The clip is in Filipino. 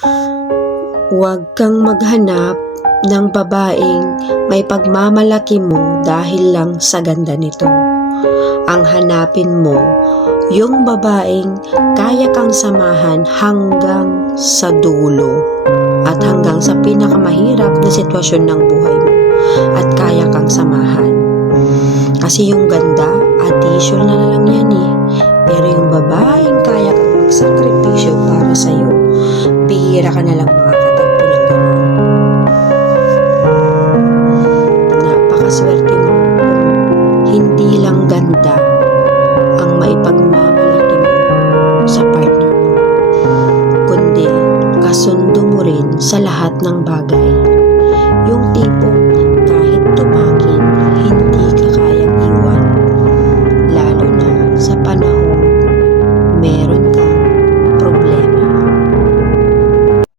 Huwag kang maghanap ng babaeng may pagmamalaki mo dahil lang sa ganda nito. Ang hanapin mo, yung babaeng kaya kang samahan hanggang sa dulo at hanggang sa pinakamahirap na sitwasyon ng buhay mo at kaya kang samahan. Kasi yung ganda, additional na lang yan eh. Pero yung babaeng kaya kang magsakripisyo para sa'yo, bihira ka na lang makakatagpo ng gano'n. Napakaswerte mo kung hindi lang ganda ang maipagmamalaki mo sa partner mo, kundi kasundo mo rin sa lahat ng bagay. Yung tipong kahit tumakin, hindi